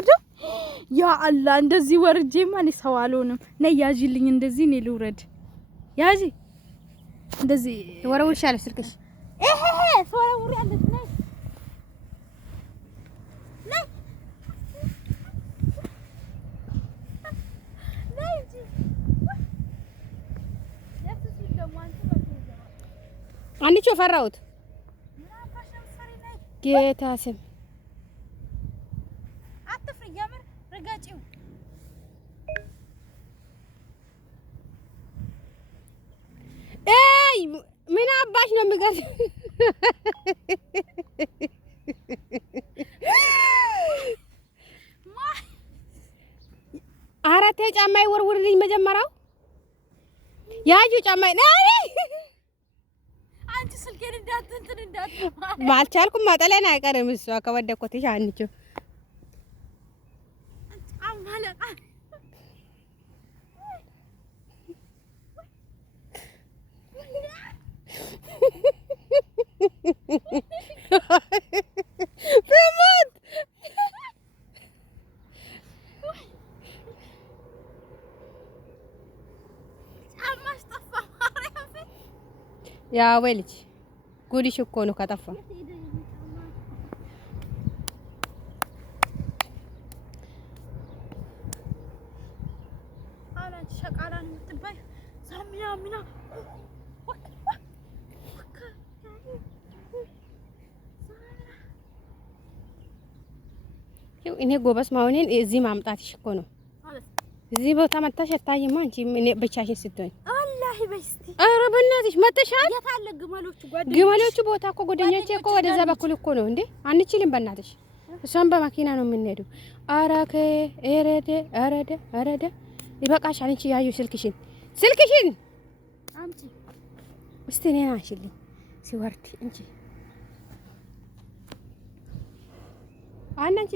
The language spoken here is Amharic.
የምወርደው? ያ አላህ እንደዚህ ወርጄማ እኔ ሰው አልሆንም። ነይ ያዢልኝ እንደዚህ እኔ ልውረድ። ያዢ እንደዚህ ወረውልሻለሁ ስልክሽ ወረውር ያለሽ ነይ ነይ ነይ እንጂ ያስሲል ደግሞ አንቺ ፈራሁት ጌታ ስም አትፍሪ። የምር ረጋጪው ኤይ ምን አባሽ ነው የሚገርም? አራቴ ጫማዬ ወርውርልኝ መጀመሪያው ያዩ ጫማዬ ነይ አንቺ ስልኬን እንዳት ባልቻልኩም ማጠለና አይቀርም እሷ ከወደኩት አንቺ አማለቃ በሞት አማስጠፋ ያ ወልጅ ጉድሽ እኮ ነው ከጠፋ አላንቺ ሸቃላን የምትባይ ሳሚና እኔ ጎበስ ማውኔን እዚህ ማምጣትሽ እኮ ነው። እዚህ ቦታ መጣሽ አታይማ አንቺ እኔ ብቻሽን ስትሆኝ አላህ በስቲ ኧረ በእናትሽ መጥተሻል። የታለ ግመሎቹ ቦታ እኮ ጓደኞቼ እኮ ወደዛ በኩል እኮ ነው እንዴ አንችልም። በእናትሽ እሷን በመኪና ነው የምንሄደው። አራከ አረደ ይበቃሻል። አንቺ ያዩ ስልክሽን አምጪ እስቲ እኔን አንቺልኝ ሲወርድ እንጂ አንቺ